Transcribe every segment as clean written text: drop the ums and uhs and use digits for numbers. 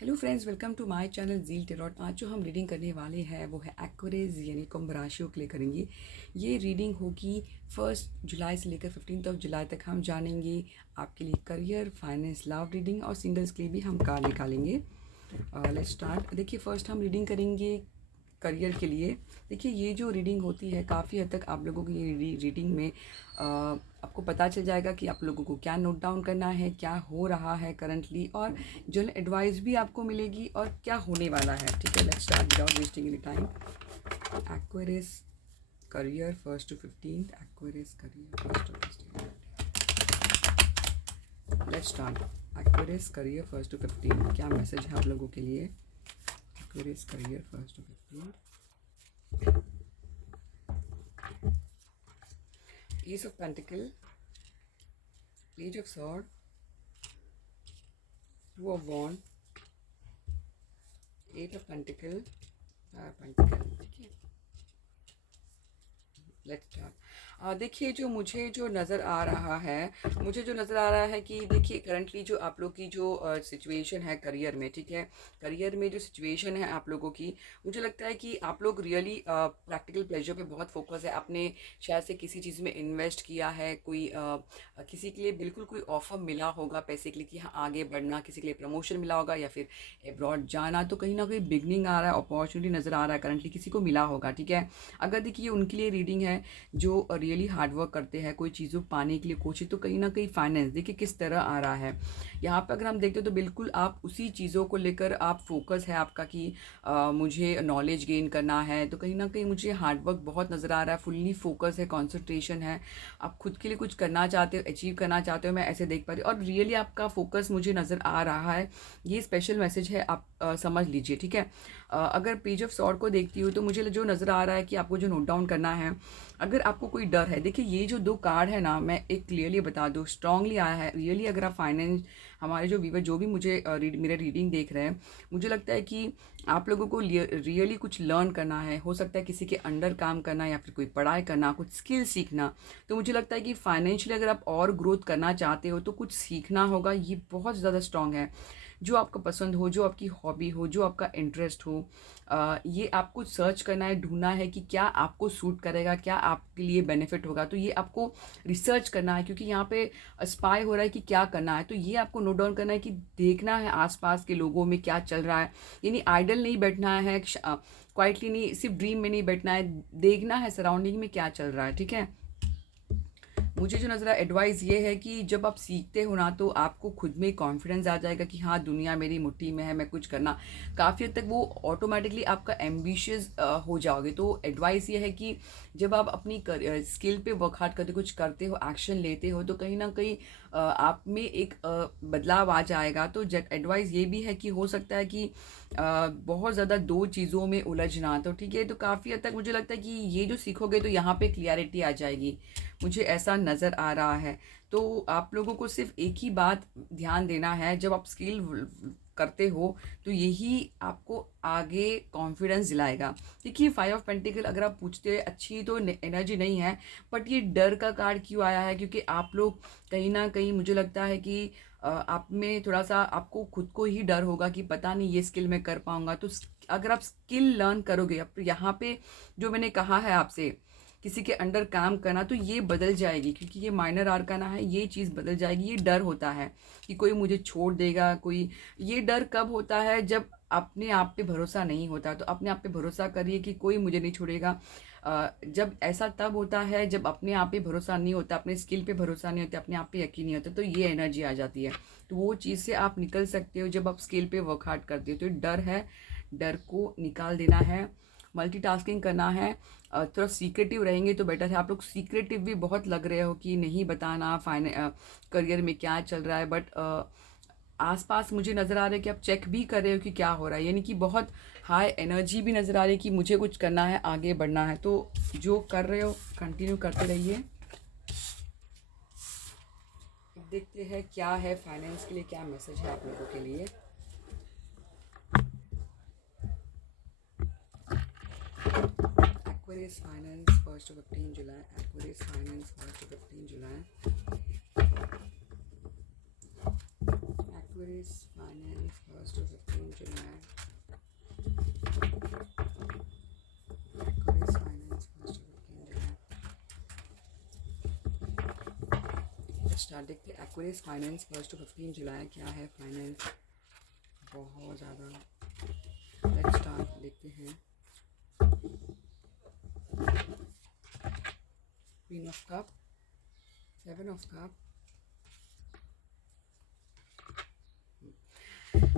Hello friends, welcome to my channel Zeal Tarot. आज जो हम रीडिंग करने वाले हैं वो है एक्वेरियस यानी कुंभ राशियों के लिए करेंगे। ये रीडिंग होगी 1 जुलाई से लेकर 15 जुलाई तक। हम जानेंगे आपके लिए करियर, फाइनेंस, लव रीडिंग और सिंगल्स के लिए भी हम कार्ड निकालेंगे। Let's start. देखिए, फर्स्ट हम रीडिंग करेंगे करियर के लिए। देखिए, ये जो रीडिंग होती है काफ़ी हद तक आप लोगों की ये रीडिंग में आपको पता चल जाएगा कि आप लोगों को क्या नोट डाउन करना है, क्या हो रहा है करंटली, और जनरल एडवाइस भी आपको मिलेगी और क्या होने वाला है। ठीक है, let's start without wasting any time. Aquarius career 1 to 15, Aquarius career 1 to 15। Let's start. Aquarius career 1 to 15, क्या मैसेज है आप लोगों के लिए? Aquarius career 1 to 15। Ace of Pentacle, Page of Sword, Two of Wand, Eight of Pentacle, Five of Pentacle। ठीक है, let's start. देखिए, जो नज़र आ रहा है, मुझे जो नज़र आ रहा है कि देखिए करंटली जो आप लोग की जो सिचुएशन है करियर में, ठीक है, करियर में जो सिचुएशन है आप लोगों की, मुझे लगता है कि आप लोग रियली प्रैक्टिकल प्लेजर पे बहुत फोकस है। आपने शायद से किसी चीज़ में इन्वेस्ट किया है, कोई किसी के लिए बिल्कुल कोई ऑफर मिला होगा पैसे के लिए कि हाँ आगे बढ़ना, किसी के लिए प्रमोशन मिला होगा या फिर अब्रॉड जाना, तो कहीं ना कहीं बिगनिंग आ रहा है, अपॉर्चुनिटी नज़र आ रहा है, करंटली किसी को मिला होगा। ठीक है, अगर देखिए उनके लिए रीडिंग है जो रियली हार्ड वर्क करते हैं कोई चीज़ों पाने के लिए कोशिश, तो कहीं ना कहीं फाइनेंस देखिए किस तरह आ रहा है यहाँ पर। अगर हम देखते हैं तो बिल्कुल आप उसी चीज़ों को लेकर आप फोकस है आपका कि मुझे नॉलेज गेन करना है, तो कहीं ना कहीं मुझे हार्ड वर्क बहुत नज़र आ रहा है, फुल्ली फोकस है, कॉन्सेंट्रेशन है, आप खुद के लिए कुछ करना चाहते हो, अचीव करना चाहते हो, मैं ऐसे देख पा रही हूँ और रियली आपका फोकस मुझे नज़र आ रहा है। ये स्पेशल मैसेज है, आप समझ लीजिए। ठीक है, अगर पेज ऑफ सॉर्ड को देखती हूँ तो मुझे जो नज़र आ रहा है कि आपको जो नोट डाउन करना है, अगर आपको कोई डर है, देखिए ये जो दो कार्ड है ना, मैं एक क्लियरली बता दूँ, स्ट्रांगली आया है रियली। अगर आप फाइनेंस, हमारे जो व्यूवर जो भी मुझे मेरा रीडिंग देख रहे हैं, मुझे लगता है कि आप लोगों को रियली कुछ लर्न करना है, हो सकता है किसी के अंडर काम करना या फिर कोई पढ़ाई करना, कुछ स्किल सीखना। तो मुझे लगता है कि फाइनेंशियली अगर आप और ग्रोथ करना चाहते हो तो कुछ सीखना होगा, ये बहुत ज़्यादा स्ट्रांग है। जो आपको पसंद हो, जो आपकी हॉबी हो, जो आपका इंटरेस्ट हो, ये आपको सर्च करना है, ढूंढना है कि क्या आपको सूट करेगा, क्या आपके लिए बेनिफिट होगा। तो ये आपको रिसर्च करना है, क्योंकि यहाँ पे स्पाई हो रहा है कि क्या करना है, तो ये आपको नोट डाउन करना है कि देखना है आसपास के लोगों में क्या चल रहा है। यानी आइडल नहीं बैठना है, क्वाइटली नहीं, सिर्फ ड्रीम में नहीं बैठना है, देखना है सराउंडिंग में क्या चल रहा है। ठीक है, मुझे जो नज़र एडवाइस ये है कि जब आप सीखते हो ना, तो आपको खुद में कॉन्फिडेंस आ जाएगा कि हाँ दुनिया मेरी मुट्ठी में है, मैं कुछ करना, काफ़ी हद तक वो ऑटोमेटिकली आपका एम्बिशियस हो जाओगे। तो एडवाइस ये है कि जब आप अपनी स्किल पे वर्क हार्ड करते, कुछ करते हो, एक्शन लेते हो, तो कहीं ना कहीं आप में एक बदलाव आ जाएगा। तो एडवाइस ये भी है कि हो सकता है कि बहुत ज़्यादा दो चीज़ों में उलझना, तो ठीक है, तो काफ़ी हद तक मुझे लगता है कि ये जो सीखोगे तो यहाँ पे क्लियरिटी आ जाएगी, मुझे ऐसा नज़र आ रहा है। तो आप लोगों को सिर्फ एक ही बात ध्यान देना है, जब आप स्किल करते हो तो यही आपको आगे कॉन्फिडेंस दिलाएगा। देखिए, 5 ऑफ पेंटिकल अगर आप पूछते हैं, अच्छी तो एनर्जी नहीं है, बट ये डर का कार्ड क्यों आया है? क्योंकि आप लोग कहीं ना कहीं, मुझे लगता है कि आप में थोड़ा सा आपको खुद को ही डर होगा कि पता नहीं ये स्किल मैं कर पाऊंगा। तो अगर आप स्किल लर्न करोगे, अब यहाँ पे जो मैंने कहा है आपसे, किसी के अंडर काम करना, तो ये बदल जाएगी, क्योंकि ये माइनर आर्काना है, ये चीज़ बदल जाएगी। ये डर होता है कि कोई मुझे छोड़ देगा, कोई, ये डर कब होता है? जब अपने आप पे भरोसा नहीं होता। तो अपने आप पे भरोसा करिए कि कोई मुझे नहीं छोड़ेगा। जब ऐसा तब होता है जब अपने आप पे भरोसा नहीं होता, अपने स्किल पे भरोसा नहीं होता, अपने आप पे यकीन नहीं होता, तो ये एनर्जी आ जाती है। तो वो चीज़ से आप निकल सकते हो जब आप स्किल पे वर्क हार्ड करते हो। तो डर है, डर को निकाल देना है, मल्टीटास्किंग करना है, थोड़ा सीक्रेटिव रहेंगे तो बेटर है। आप लोग सीक्रेटिव भी बहुत लग रहे हो कि नहीं बताना करियर में क्या चल रहा है, बट आसपास मुझे नज़र आ रहा है कि आप चेक भी कर रहे हो कि क्या हो रहा है, यानी कि बहुत हाई एनर्जी भी नज़र आ रही है कि मुझे कुछ करना है, आगे बढ़ना है। तो जो कर रहे हो कंटिन्यू करते रहिए। देखते हैं क्या है फाइनेंस के लिए, क्या मैसेज है आप लोगों के लिए। Aquarius Finance 1 to 15 July. Aquarius Finance 1 to 15 July. Aquarius finance 1st to 15 July. Aquarius finance 1st to 15 July. Start देखते हैं एक्वेरियस फाइनेंस 1st to 15 जुलाई क्या है फाइनेंस बहुत ज़्यादा। लेट्स स्टार्ट देखते हैं। Queen of cup, 7 of cup.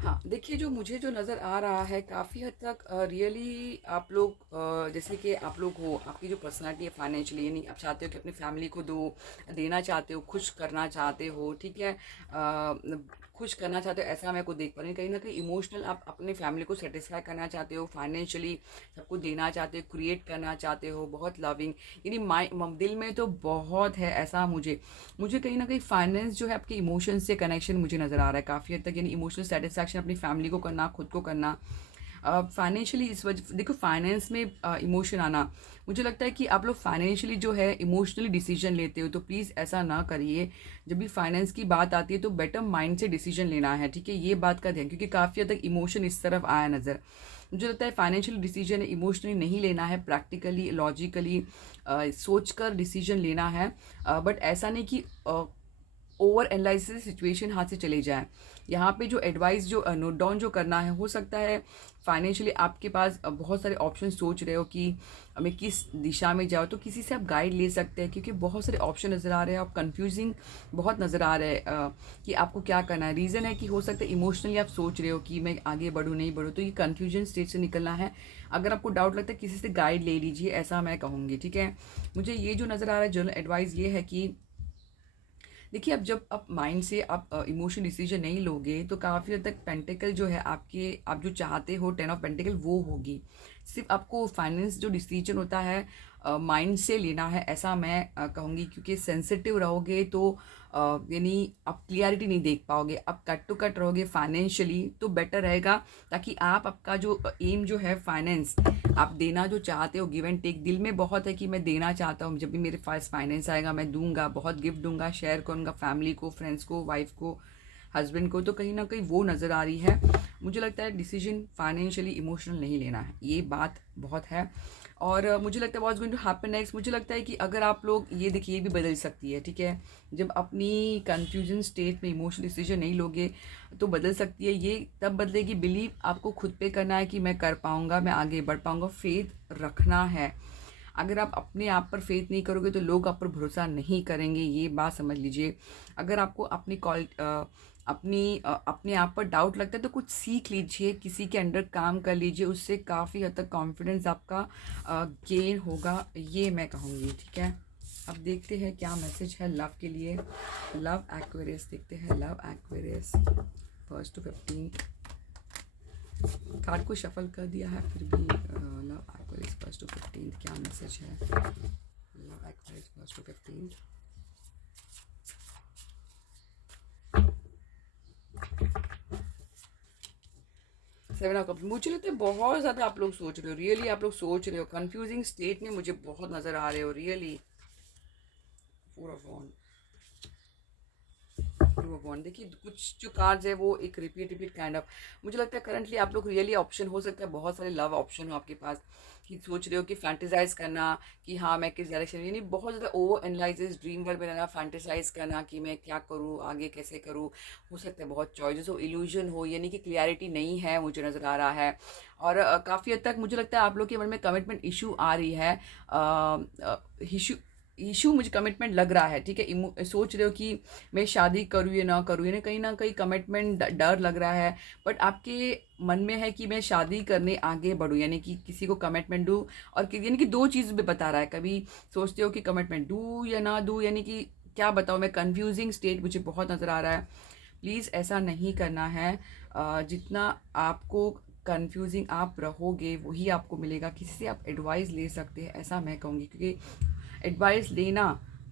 हाँ देखिए, जो मुझे जो नज़र आ रहा है काफ़ी हद तक रियली आप लोग जैसे कि आप लोग हो, आपकी जो पर्सनालिटी है फाइनेंशियली, यानी आप चाहते हो कि अपनी फैमिली को दो, देना चाहते हो, खुश करना चाहते हो, ठीक है, खुश करना चाहते हो, ऐसा मैं को देख पा रही हूँ। कहीं ना कहीं इमोशनल आप अपनी फैमिली को सेटिस्फाई करना चाहते हो, फाइनेंशियली सबको देना चाहते हो, क्रिएट करना चाहते हो, बहुत लविंग, यानी दिल में तो बहुत है ऐसा। मुझे मुझे कहीं ना कहीं फाइनेंस जो है आपके इमोशंस से कनेक्शन मुझे नज़र आ रहा है काफ़ी हद तक, यानी इमोशनल सेटिस्फैक्शन अपनी फैमिली को करना, खुद को करना। फाइनेंशियली इस वजह देखो, फाइनेंस में इमोशन आना, मुझे लगता है कि आप लोग फाइनेंशियली जो है इमोशनली डिसीजन लेते हो, तो प्लीज़ ऐसा ना करिए। जब भी फाइनेंस की बात आती है तो बेटर माइंड से डिसीजन लेना है, ठीक है, ये बात का ध्यान, क्योंकि काफ़ी हद तक इमोशन इस तरफ आया नज़र। मुझे लगता है फाइनेंशियल डिसीजन इमोशनली नहीं लेना है, प्रैक्टिकली लॉजिकली सोच कर डिसीजन लेना है। बट ऐसा नहीं कि ओवर एनालिसिस सिचुएशन हाथ से चले जाए। यहाँ पे जो एडवाइस जो नोट डाउन जो करना है, हो सकता है फाइनेंशियली आपके पास बहुत सारे ऑप्शन सोच रहे हो कि हमें किस दिशा में जाओ, तो किसी से आप गाइड ले सकते हैं, क्योंकि बहुत सारे ऑप्शन नज़र आ रहे हैं, आप कंफ्यूजिंग बहुत नज़र आ रहे हैं कि आपको क्या करना है। रीज़न है कि हो सकता है इमोशनली आप सोच रहे हो कि मैं आगे बढ़ूँ नहीं बढ़ूँ, तो ये कन्फ्यूजन स्टेज से निकलना है। अगर आपको डाउट लगता है किसी से गाइड ले लीजिए, ऐसा मैं कहूँगी, ठीक है। मुझे ये जो नज़र आ रहा है जनरल एडवाइस ये है कि देखिए, अब जब आप माइंड से आप इमोशनल डिसीजन नहीं लोगे तो काफ़ी हद तक पेंटिकल जो है आपके, आप जो चाहते हो 10 ऑफ पेंटिकल वो होगी। सिर्फ आपको फाइनेंस जो डिसीजन होता है माइंड से लेना है, ऐसा मैं कहूँगी, क्योंकि सेंसिटिव रहोगे तो यानी आप क्लियरिटी नहीं देख पाओगे, आप कट टू कट रहोगे फाइनेंशियली, तो बेटर रहेगा। ताकि आप आपका जो एम जो है फाइनेंस आप देना जो चाहते हो, गिव एंड टेक, दिल में बहुत है कि मैं देना चाहता हूँ, जब भी मेरे पास फाइनेंस आएगा मैं दूंगा, बहुत गिफ्ट दूंगा, शेयर करूँगा फैमिली को, फ्रेंड्स को, वाइफ को, हस्बैंड को, तो कहीं ना कहीं वो नज़र आ रही है। मुझे लगता है डिसीजन फाइनेंशियली इमोशनल नहीं लेना है, ये बात बहुत है। और मुझे लगता है what's going to happen next, मुझे लगता है कि अगर आप लोग ये देखिए, ये भी बदल सकती है, ठीक है, जब अपनी कंफ्यूजन स्टेट में इमोशनल डिसीजन नहीं लोगे तो बदल सकती है। ये तब बदलेगी, बिलीव आपको खुद पे करना है कि मैं कर पाऊँगा, मैं आगे बढ़ पाऊँगा, फेथ रखना है। अगर आप अपने आप पर फेथ नहीं करोगे तो लोग आप पर भरोसा नहीं करेंगे, ये बात समझ लीजिए। अगर आपको अपने आप पर डाउट लगता है तो कुछ सीख लीजिए, किसी के अंडर काम कर लीजिए, उससे काफ़ी हद तक कॉन्फिडेंस आपका गेन होगा, ये मैं कहूँगी, ठीक है। अब देखते हैं क्या मैसेज है लव के लिए। लव एक्वेरियस देखते हैं, love Aquarius 1st to 15। Card को शफल कर दिया है, फिर भी लव एक्वेरियस 1st to 15 क्या मैसेज है। Love Aquarius 1st to 15। Seven of cups, मुझे लगता है बहुत ज़्यादा आप लोग सोच रहे हो, रियली आप लोग सोच रहे हो, कंफ्यूजिंग स्टेट में मुझे बहुत नज़र आ रहे हो, रियली। 4 ऑफ वॉन्ड, 2 ऑफ वॉन्ड, देखिए कुछ जो कार्ड्स है वो एक रिपीट काइंड ऑफ, मुझे लगता है करंटली आप लोग रियली ऑप्शन हो सकता है, बहुत सारे लव ऑप्शन हो आपके पास, कि सोच रहे हो कि फैंटेसाइज करना कि हाँ मैं किस डायरेक्शन, यानी बहुत ज़्यादा ओवर एनालिसिस, ड्रीम वर्ल्ड में रहना, फैंटेसाइज करना कि मैं क्या करूँ, आगे कैसे करूँ। हो सकता है बहुत चॉइसेस हो, इल्यूजन हो, यानी कि क्लियरिटी नहीं है, मुझे नज़र आ रहा है। और काफ़ी हद तक मुझे लगता है आप लोग के मन में कमिटमेंट इशू आ रही है, इशू मुझे कमिटमेंट लग रहा है, ठीक है। सोच रहे हो कि मैं शादी करूँ या ना कहीं कमिटमेंट डर लग रहा है। बट आपके मन में है कि मैं शादी करने आगे बढ़ूँ, यानी कि किसी को कमिटमेंट दूँ, और यानी कि दो चीज़ भी बता रहा है, कभी सोचते हो कि कमिटमेंट दूँ या ना दूँ, यानी कि क्या बताऊँ मैं, कन्फ्यूजिंग स्टेट मुझे बहुत नज़र आ रहा है। प्लीज़ ऐसा नहीं करना है। जितना आपको कन्फ्यूजिंग आप रहोगे वही आपको मिलेगा, किसी से आप एडवाइस ले सकते हैं, ऐसा मैं कहूँगी, क्योंकि एडवाइस लेना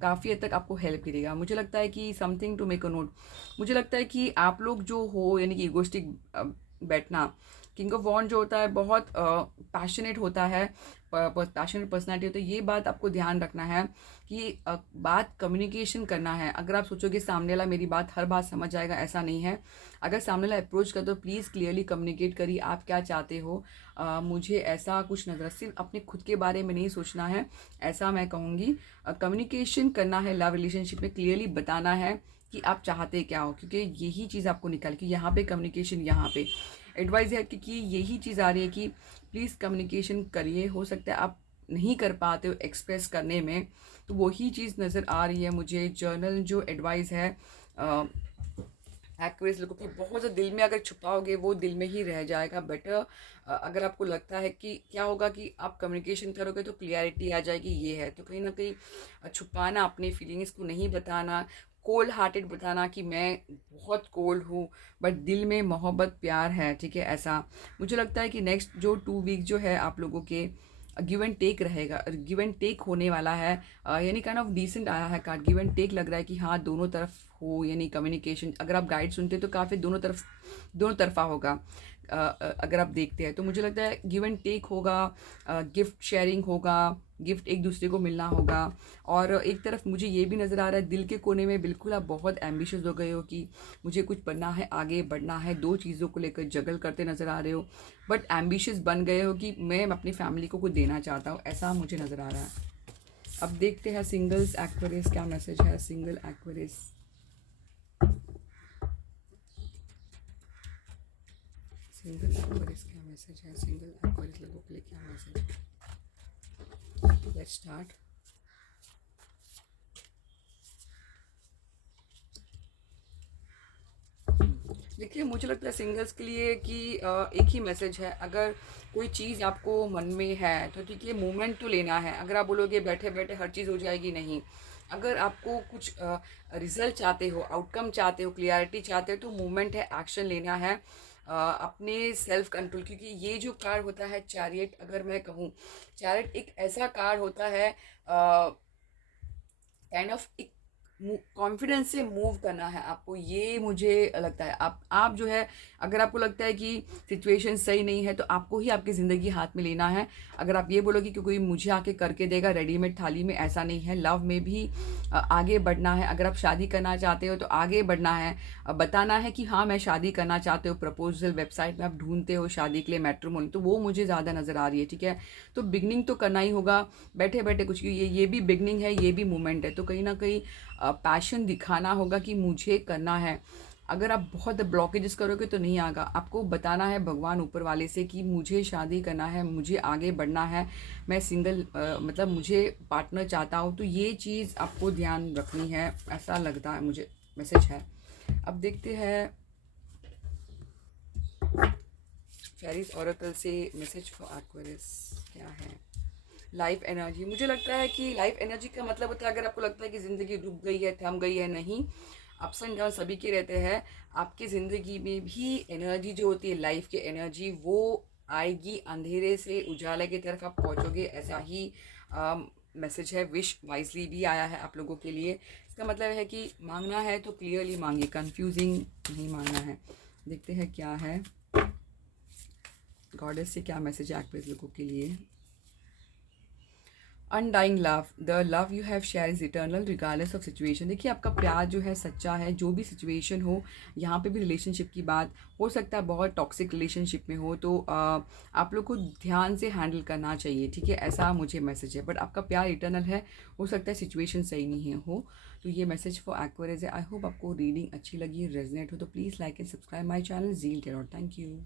काफ़ी हद तक आपको हेल्प करेगा। मुझे लगता है कि something to make a note, मुझे लगता है कि आप लोग जो हो, यानी कि इगोस्टिक बैठना। किंग ऑफ वॉन्ड जो होता है बहुत पैशनेट होता है, पैशनेट पर्सनैलिटी होती है। ये बात आपको ध्यान रखना है कि बात कम्युनिकेशन करना है। अगर आप सोचोगे सामने वाला मेरी बात हर बात समझ जाएगा, ऐसा नहीं है। अगर सामने वाला अप्रोच कर तो प्लीज़ क्लियरली कम्युनिकेट करिए आप क्या चाहते हो। मुझे ऐसा कुछ नज़र, सिर्फ अपने खुद के बारे में नहीं सोचना है, ऐसा मैं कहूँगी। कम्युनिकेशन करना है लव रिलेशनशिप में, क्लियरली बताना है कि आप चाहते क्या हो, क्योंकि यही चीज़ आपको निकाल कि यहाँ पे कम्युनिकेशन, यहाँ पे एडवाइस है कि यही चीज़ आ रही है कि प्लीज़ कम्युनिकेशन करिए। हो सकता है आप नहीं कर पाते हो एक्सप्रेस करने में, तो वही चीज़ नज़र आ रही है मुझे। जर्नल जो एडवाइस है एक्वेरियस लोगों की, बहुत ज़्यादा दिल में अगर छुपाओगे वो दिल में ही रह जाएगा। बेटर अगर आपको लगता है कि क्या होगा कि आप कम्युनिकेशन करोगे तो क्लियरिटी आ जाएगी, ये है। तो कहीं ना कहीं छुपाना अपनी फीलिंग्स को नहीं बताना, कोल्ड हार्टेड बताना कि मैं बहुत कोल्ड हूँ बट दिल में मोहब्बत प्यार है, ठीक है। ऐसा मुझे लगता है कि नेक्स्ट जो 2 वीक जो है आप लोगों के गिव एंड टेक रहेगा, गिव एंड टेक होने वाला है। यानी काइंड ऑफ डिसेंट आया है कार्ड, गिव एंड टेक लग रहा है कि हाँ दोनों तरफ हो, यानी कम्युनिकेशन। अगर आप गाइड सुनते हैं तो काफ़ी दोनों तरफा होगा। अगर आप देखते हैं तो मुझे लगता है गिव एंड टेक होगा, गिफ्ट शेयरिंग होगा, गिफ्ट एक दूसरे को मिलना होगा। और एक तरफ मुझे ये भी नज़र आ रहा है दिल के कोने में बिल्कुल आप बहुत एम्बिशियस हो गए हो कि मुझे कुछ बनना है, आगे बढ़ना है। 2 चीज़ों को लेकर जगल करते नज़र आ रहे हो, बट एम्बिशियस बन गए हो कि मैं अपनी फैमिली को कुछ देना चाहता हूँ, ऐसा मुझे नज़र आ रहा है। अब देखते हैं सिंगल्स एक्वेरियस क्या मैसेज है। सिंगल एक्वेरियस, सिंगल एक्वेरियस क्या मैसेज है। सिंगल एक्वेरियस लोगों के लिए क्या मैसेज है। Let's start. देखिए मुझे लगता है सिंगल्स के लिए कि एक ही मैसेज है। अगर कोई चीज़ आपको मन में है तो ठीक है, मूवमेंट तो लेना है। अगर आप बोलोगे बैठे बैठे हर चीज़ हो जाएगी, नहीं। अगर आपको कुछ रिजल्ट चाहते हो, आउटकम चाहते हो, क्लियरिटी चाहते हो, तो मूवमेंट है, एक्शन लेना है। अपने सेल्फ कंट्रोल, क्योंकि ये जो कार्ड होता है चैरियट, अगर मैं कहूँ चैरियट एक ऐसा कार्ड होता है काइंड ऑफ एक कॉन्फिडेंस से मूव करना है आपको, ये मुझे लगता है। आप जो है, अगर आपको लगता है कि सिचुएशन सही नहीं है तो आपको ही आपकी ज़िंदगी हाथ में लेना है। अगर आप ये बोलोगे कि कोई मुझे आके करके देगा रेडीमेड थाली में, ऐसा नहीं है। लव में भी आगे बढ़ना है। अगर आप शादी करना चाहते हो तो आगे बढ़ना है, बताना है कि हाँ मैं शादी करना चाहते हो। प्रपोजल वेबसाइट में आप ढूंढते हो शादी के लिए मैट्रिमोनी, तो वो मुझे ज़्यादा नज़र आ रही है, ठीक है। तो बिगनिंग तो करना ही होगा, बैठे बैठे कुछ, ये भी बिगनिंग है, ये भी मूवमेंट है। तो कहीं ना कहीं पैशन दिखाना होगा कि मुझे करना है। अगर आप बहुत ब्लॉकेजेस करोगे तो नहीं आएगा। आपको बताना है भगवान ऊपर वाले से कि मुझे शादी करना है, मुझे आगे बढ़ना है, मैं सिंगल मतलब मुझे पार्टनर चाहता हूँ। तो ये चीज़ आपको ध्यान रखनी है, ऐसा लगता है मुझे मैसेज है। अब देखते हैं फेरीज ओरेकल से मैसेज फॉर एक्वेरियस क्या है। लाइफ एनर्जी, मुझे लगता है कि लाइफ एनर्जी का मतलब होता है अगर आपको लगता है कि ज़िंदगी रुक गई है, थम गई है, नहीं। अप्स एंड डाउन सभी के रहते हैं। आपकी ज़िंदगी में भी एनर्जी जो होती है, लाइफ की एनर्जी, वो आएगी। अंधेरे से उजाले की तरफ आप पहुंचोगे, ऐसा ही मैसेज है। विश वाइजली भी आया है आप लोगों के लिए। इसका मतलब है कि मांगना है तो क्लियरली मांगिए, कंफ्यूजिंग नहीं मांगना है। देखते हैं क्या है गॉडेस से क्या मैसेज है एक्वेरियस लोगों के लिए। Undying love, the love you have share is eternal regardless of situation. देखिए आपका प्यार जो है सच्चा है, जो भी सिचुएशन हो। यहाँ पे भी रिलेशनशिप की बात हो सकता है, बहुत टॉक्सिक रिलेशनशिप में हो तो आप लोग को ध्यान से हैंडल करना चाहिए, ठीक है। ऐसा मुझे मैसेज है, बट आपका प्यार इटर्नल है। हो सकता है सिचुएशन सही नहीं है हो। तो ये मैसेज फॉर एक्वेरियस है। आई होप आपको रीडिंग अच्छी लगी, रेजनेट हो तो please like and subscribe my channel Zeal Tarot. Thank you.